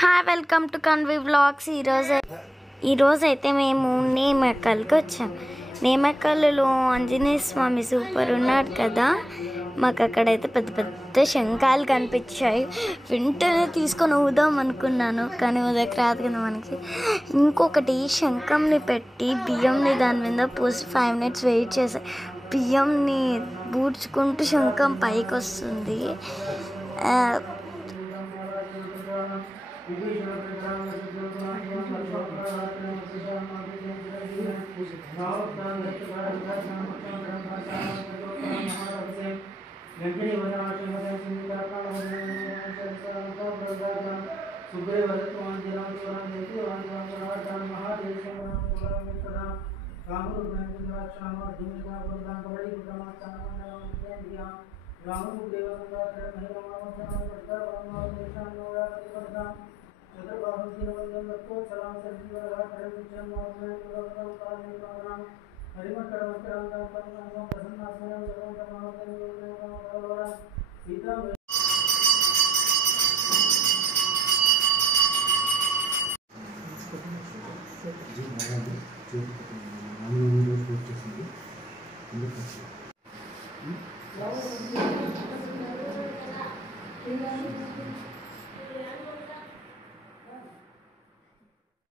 Hi welcome to Kanvi vlogs. ఈరోజు అయితే మేము నేమకల్కి వచ్చాం. నేమకల్లో ఆంజనేయ స్వామి సూపర్ ఉన్నాడు కదా. మాకు అక్కడైతే పెద్ద పెద్ద శంఖాలు కనిపించాయి. వెంటనే తీసుకొని ఊదాం అనుకున్నాను, కానీ ఊదకి రాదు కదా మనకి. ఇంకొకటి శంఖంని పెట్టి బియ్యంని దాని మీద పోసి 5 minutes వెయిట్ చేసి బియ్యంని బూడ్చుకుంటూ శంఖం పైకి వస్తుంది.